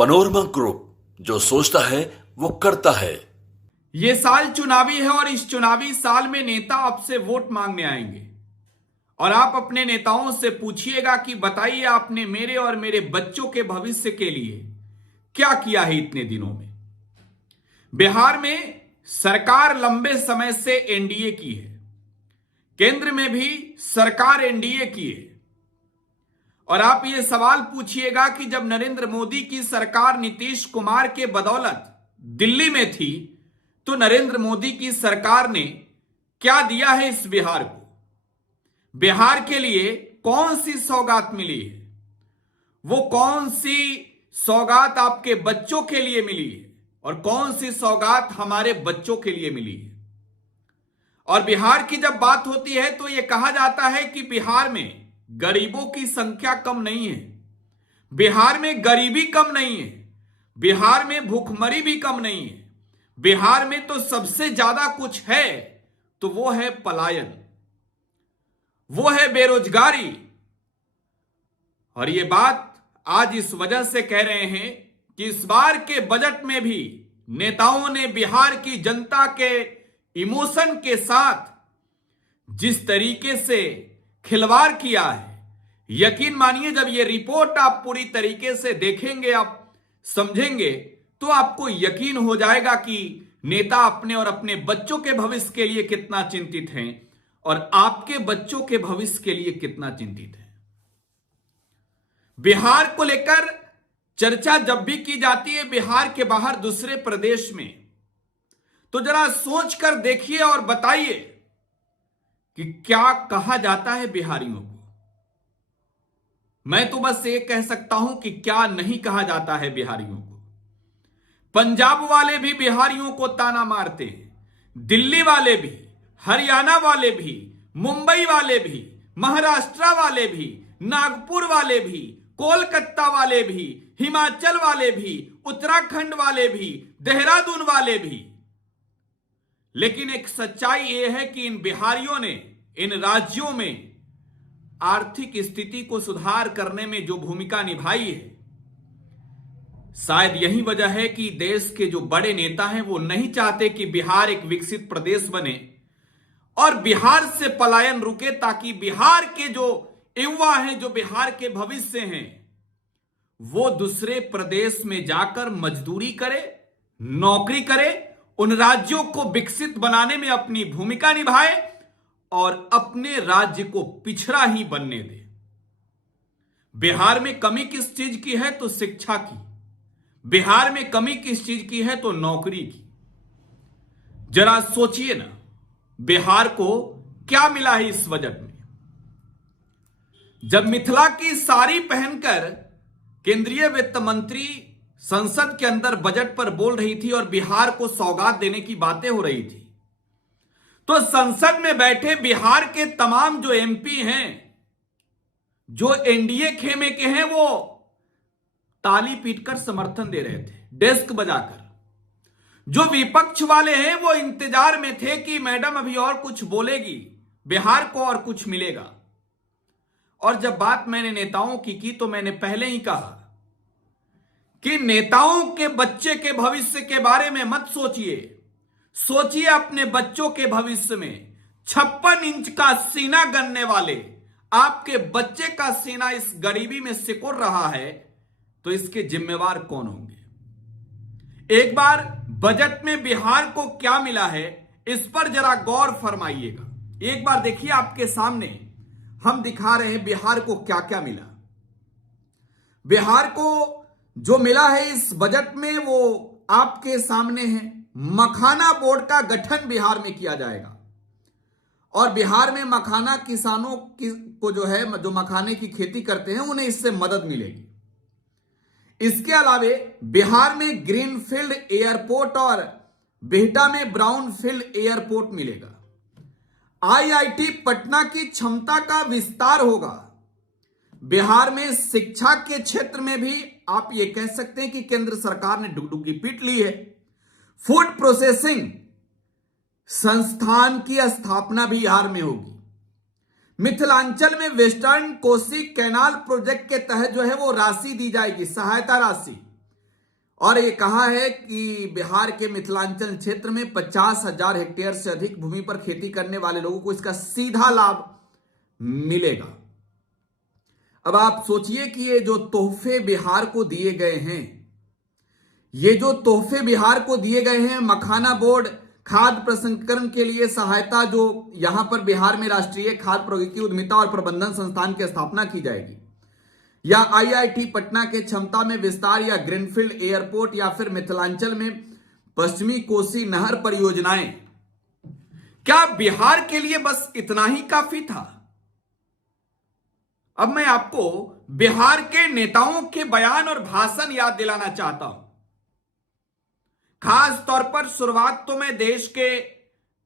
Panorama group, जो सोचता है वो करता है। ये साल चुनावी है और इस चुनावी साल में नेता आपसे वोट मांगने आएंगे और आप अपने नेताओं से पूछिएगा कि बताइए आपने मेरे और मेरे बच्चों के भविष्य के लिए क्या किया है इतने दिनों में। बिहार में सरकार लंबे समय से एनडीए की है, केंद्र में भी सरकार एनडीए की है और आप ये सवाल पूछिएगा कि जब नरेंद्र मोदी की सरकार नीतीश कुमार के बदौलत दिल्ली में थी तो नरेंद्र मोदी की सरकार ने क्या दिया है इस बिहार को, बिहार के लिए कौन सी सौगात मिली है, वो कौन सी सौगात आपके बच्चों के लिए मिली है और कौन सी सौगात हमारे बच्चों के लिए मिली है। और बिहार की जब बात होती है तो यह कहा जाता है कि बिहार में गरीबों की संख्या कम नहीं है, बिहार में गरीबी कम नहीं है, बिहार में भूखमरी भी कम नहीं है, बिहार में तो सबसे ज्यादा कुछ है तो वो है पलायन, वो है बेरोजगारी। और ये बात आज इस वजह से कह रहे हैं कि इस बार के बजट में भी नेताओं ने बिहार की जनता के इमोशन के साथ जिस तरीके से खिलवाड़ किया है, यकीन मानिए जब ये रिपोर्ट आप पूरी तरीके से देखेंगे, आप समझेंगे तो आपको यकीन हो जाएगा कि नेता अपने और अपने बच्चों के भविष्य के लिए कितना चिंतित हैं और आपके बच्चों के भविष्य के लिए कितना चिंतित है। बिहार को लेकर चर्चा जब भी की जाती है बिहार के बाहर दूसरे प्रदेश में, तो जरा सोच कर देखिए और बताइए कि क्या कहा जाता है बिहारियों को। मैं तो बस ये कह सकता हूं कि क्या नहीं कहा जाता है बिहारियों को। पंजाब वाले भी बिहारियों को ताना मारते हैं, दिल्ली वाले भी, हरियाणा वाले भी, मुंबई वाले भी, महाराष्ट्र वाले भी, नागपुर वाले भी, कोलकाता वाले भी, हिमाचल वाले भी, उत्तराखंड वाले भी, देहरादून वाले भी। लेकिन एक सच्चाई यह है कि इन बिहारियों ने इन राज्यों में आर्थिक स्थिति को सुधार करने में जो भूमिका निभाई है, शायद यही वजह है कि देश के जो बड़े नेता हैं वो नहीं चाहते कि बिहार एक विकसित प्रदेश बने और बिहार से पलायन रुके, ताकि बिहार के जो युवा हैं, जो बिहार के भविष्य हैं, वो दूसरे प्रदेश में जाकर मजदूरी करे, नौकरी करे, उन राज्यों को विकसित बनाने में अपनी भूमिका निभाए और अपने राज्य को पिछड़ा ही बनने दे। बिहार में कमी किस चीज की है? तो शिक्षा की। बिहार में कमी किस चीज की है? तो नौकरी की। जरा सोचिए ना, बिहार को क्या मिला है इस बजट में। जब मिथिला की साड़ी पहनकर केंद्रीय वित्त मंत्री संसद के अंदर बजट पर बोल रही थी और बिहार को सौगात देने की बातें हो रही थी, तो संसद में बैठे बिहार के तमाम जो एमपी हैं, जो एनडीए खेमे के हैं, वो ताली पीटकर समर्थन दे रहे थे, डेस्क बजाकर। जो विपक्ष वाले हैं वो इंतजार में थे कि मैडम अभी और कुछ बोलेगी, बिहार को और कुछ मिलेगा। और जब बात मैंने नेताओं की तो मैंने पहले ही कहा कि नेताओं के बच्चे के भविष्य के बारे में मत सोचिए, सोचिए अपने बच्चों के भविष्य में। 56 इंच का सीना गनने वाले आपके बच्चे का सीना इस गरीबी में सिकुड़ रहा है, तो इसके जिम्मेवार कौन होंगे? एक बार बजट में बिहार को क्या मिला है इस पर जरा गौर फरमाइएगा। एक बार देखिए, आपके सामने हम दिखा रहे हैं बिहार को क्या क्या मिला। बिहार को जो मिला है इस बजट में वो आपके सामने है। मखाना बोर्ड का गठन बिहार में किया जाएगा और बिहार में मखाना किसानों को जो है, जो मखाने की खेती करते हैं, उन्हें इससे मदद मिलेगी। इसके अलावे बिहार में ग्रीनफील्ड एयरपोर्ट और बिहटा में ब्राउनफील्ड एयरपोर्ट मिलेगा। आईआईटी पटना की क्षमता का विस्तार होगा। बिहार में शिक्षा के क्षेत्र में भी आप ये कह सकते हैं कि केंद्र सरकार ने डुगडुगी पीट ली है। फूड प्रोसेसिंग संस्थान की स्थापना भी बिहार में होगी। मिथिलांचल में वेस्टर्न कोसी कैनाल प्रोजेक्ट के तहत जो है वो राशि दी जाएगी, सहायता राशि। और ये कहा है कि बिहार के मिथिलांचल क्षेत्र में 50,000 हेक्टेयर से अधिक भूमि पर खेती करने वाले लोगों को इसका सीधा लाभ मिलेगा। अब आप सोचिए कि ये जो तोहफे बिहार को दिए गए हैं, ये जो तोहफे बिहार को दिए गए हैं, मखाना बोर्ड, खाद्य प्रसंस्करण के लिए सहायता, जो यहां पर बिहार में राष्ट्रीय खाद्य प्रौद्योगिकी उद्यमिता और प्रबंधन संस्थान की स्थापना की जाएगी, या आईआईटी पटना के क्षमता में विस्तार, या ग्रीनफील्ड एयरपोर्ट, या फिर मिथिलांचल में पश्चिमी कोसी नहर परियोजनाएं, क्या बिहार के लिए बस इतना ही काफी था? अब मैं आपको बिहार के नेताओं के बयान और भाषण याद दिलाना चाहता हूं। खास तौर पर शुरुआत तो मैं देश के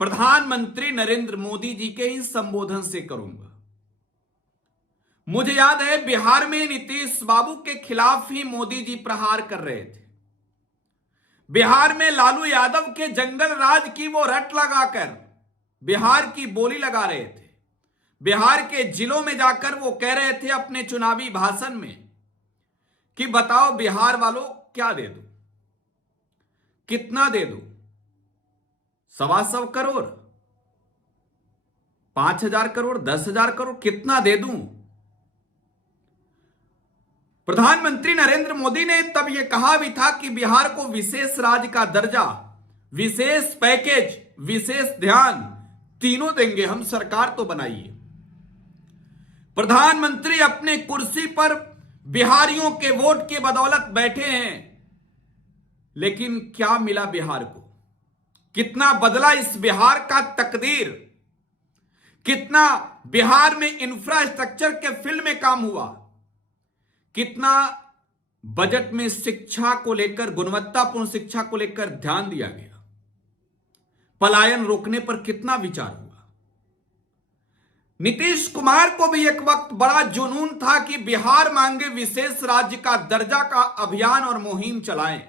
प्रधानमंत्री नरेंद्र मोदी जी के ही संबोधन से करूंगा। मुझे याद है बिहार में नीतीश बाबू के खिलाफ ही मोदी जी प्रहार कर रहे थे। बिहार में लालू यादव के जंगल राज की वो रट लगाकर बिहार की बोली लगा रहे थे। बिहार के जिलों में जाकर वो कह रहे थे अपने चुनावी भाषण में कि बताओ बिहार वालों क्या दे दूं, कितना दे दूं, 125 करोड़, 5,000 करोड़, 10,000 करोड़, कितना दे दूं? प्रधानमंत्री नरेंद्र मोदी ने तब यह कहा भी था कि बिहार को विशेष राज्य का दर्जा, विशेष पैकेज, विशेष ध्यान तीनों देंगे हम, सरकार तो बनाइए। प्रधानमंत्री अपने कुर्सी पर बिहारियों के वोट के बदौलत बैठे हैं, लेकिन क्या मिला बिहार को? कितना बदला इस बिहार का तकदीर? कितना बिहार में इंफ्रास्ट्रक्चर के फील्ड में काम हुआ? कितना बजट में शिक्षा को लेकर, गुणवत्तापूर्ण शिक्षा को लेकर ध्यान दिया गया? पलायन रोकने पर कितना विचार हुआ? नीतीश कुमार को भी एक वक्त बड़ा जुनून था कि बिहार मांगे विशेष राज्य का दर्जा का अभियान और मुहिम चलाएं।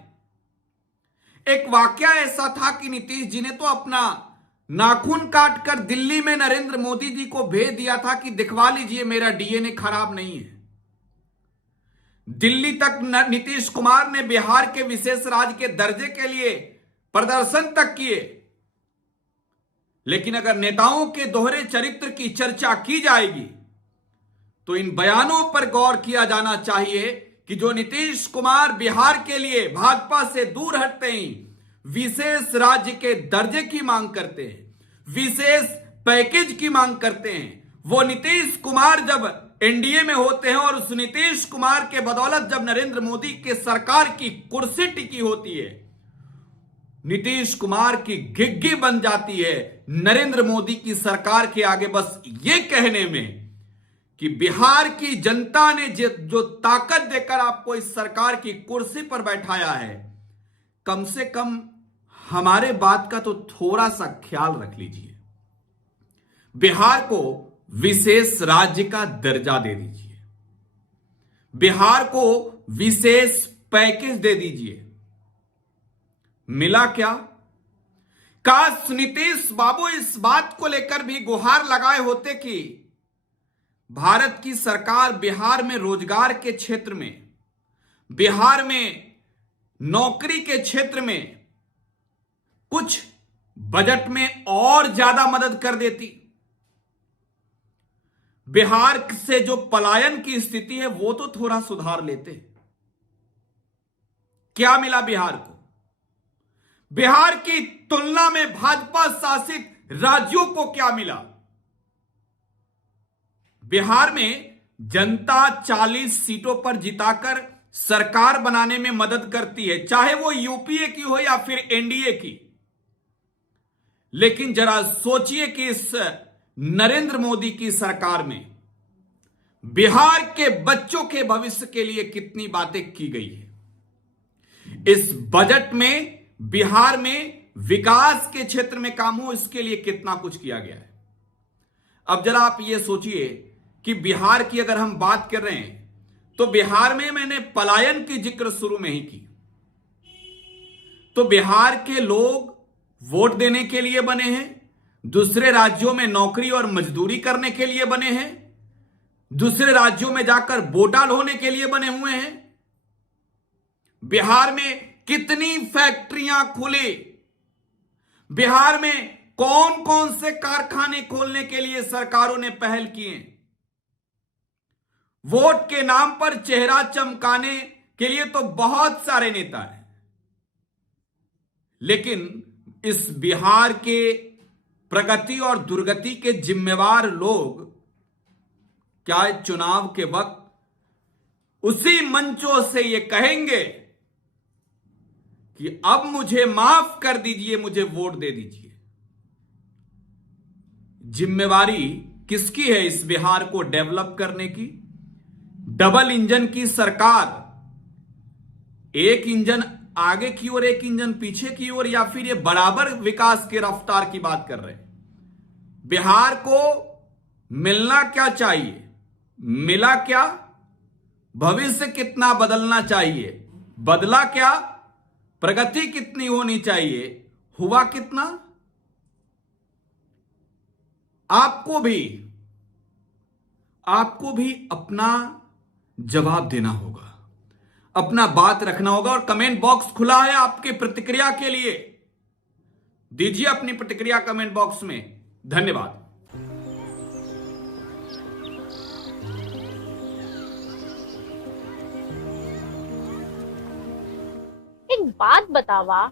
एक वाकया ऐसा था कि नीतीश जी ने तो अपना नाखून काटकर दिल्ली में नरेंद्र मोदी जी को भेज दिया था कि दिखवा लीजिए मेरा डीएनए खराब नहीं है। दिल्ली तक नीतीश कुमार ने बिहार के विशेष राज्य के दर्जे के लिए प्रदर्शन तक किए। लेकिन अगर नेताओं के दोहरे चरित्र की चर्चा की जाएगी तो इन बयानों पर गौर किया जाना चाहिए कि जो नीतीश कुमार बिहार के लिए भाजपा से दूर हटते ही विशेष राज्य के दर्जे की मांग करते हैं, विशेष पैकेज की मांग करते हैं, वो नीतीश कुमार जब एनडीए में होते हैं और उस नीतीश कुमार के बदौलत जब नरेंद्र मोदी के सरकार की कुर्सी टिकी होती है, नीतीश कुमार की घिग्गी बन जाती है नरेंद्र मोदी की सरकार के आगे बस ये कहने में कि बिहार की जनता ने जो ताकत देकर आपको इस सरकार की कुर्सी पर बैठाया है, कम से कम हमारे बात का तो थोड़ा सा ख्याल रख लीजिए। बिहार को विशेष राज्य का दर्जा दे दीजिए, बिहार को विशेष पैकेज दे दीजिए। मिला क्या? काश नीतीश बाबू इस बात को लेकर भी गुहार लगाए होते कि भारत की सरकार बिहार में रोजगार के क्षेत्र में, बिहार में नौकरी के क्षेत्र में कुछ बजट में और ज्यादा मदद कर देती। बिहार से जो पलायन की स्थिति है वो तो थोड़ा सुधार लेते। क्या मिला बिहार को? बिहार की तुलना में भाजपा शासित राज्यों को क्या मिला? बिहार में जनता 40 सीटों पर जिताकर सरकार बनाने में मदद करती है, चाहे वो यूपीए की हो या फिर एनडीए की। लेकिन जरा सोचिए कि इस नरेंद्र मोदी की सरकार में बिहार के बच्चों के भविष्य के लिए कितनी बातें की गई है। इस बजट में बिहार में विकास के क्षेत्र में काम हो, इसके लिए कितना कुछ किया गया है। अब जरा आप ये सोचिए कि बिहार की अगर हम बात कर रहे हैं तो बिहार में मैंने पलायन की जिक्र शुरू में ही की, तो बिहार के लोग वोट देने के लिए बने हैं, दूसरे राज्यों में नौकरी और मजदूरी करने के लिए बने हैं, दूसरे राज्यों में जाकर वोटा होने के लिए बने हुए हैं। बिहार में कितनी फैक्ट्रियां खुली, बिहार में कौन कौन से कारखाने खोलने के लिए सरकारों ने पहल किए। वोट के नाम पर चेहरा चमकाने के लिए तो बहुत सारे नेता हैं, लेकिन इस बिहार के प्रगति और दुर्गति के जिम्मेवार लोग क्या चुनाव के वक्त उसी मंचों से ये कहेंगे कि अब मुझे माफ कर दीजिए, मुझे वोट दे दीजिए। जिम्मेवारी किसकी है इस बिहार को डेवलप करने की? डबल इंजन की सरकार, एक इंजन आगे की ओर एक इंजन पीछे की ओर, या फिर ये बराबर विकास के रफ्तार की बात कर रहे हैं? बिहार को मिलना क्या चाहिए, मिला क्या? भविष्य कितना बदलना चाहिए, बदला क्या? प्रगति कितनी होनी चाहिए, हुआ कितना? आपको भी अपना जवाब देना होगा, अपना बात रखना होगा, और कमेंट बॉक्स खुला है आपके प्रतिक्रिया के लिए। दीजिए अपनी प्रतिक्रिया कमेंट बॉक्स में। धन्यवाद। एक बात बतावा,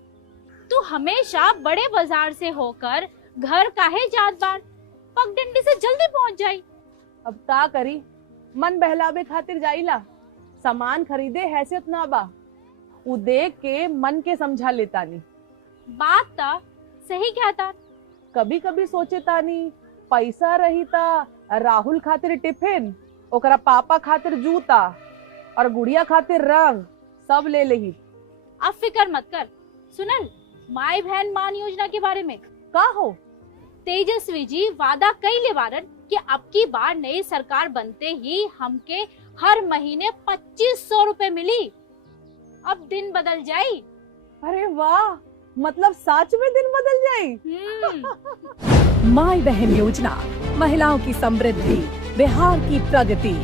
तू हमेशा बड़े बाजार से होकर घर काहे जात बार? पगडंडी से जल्दी पहुंच जाई। अब का करी, मन बहलावे खातिर जाइला। सामान खरीदे हैसियत ना बा, उ देख के मन के समझा लेता नी। बात ता सही कहता। कभी कभी सोचे तानी पैसा रही ता राहुल खातिर टिफिन, ओकरा पापा खातिर जूता और गुड़िया खातिर रंग सब ले लेही। अब फिक्र मत कर। सुनल माई बहन मान योजना के बारे में का हो? तेजस्वी जी वादा कइले बारन कि अब की बार नई सरकार बनते ही हमके हर महीने 2500 रुपए मिली। अब दिन बदल जाई। अरे वाह, मतलब सच में दिन बदल जाई। माई बहन योजना, महिलाओं की समृद्धि, बिहार की प्रगति।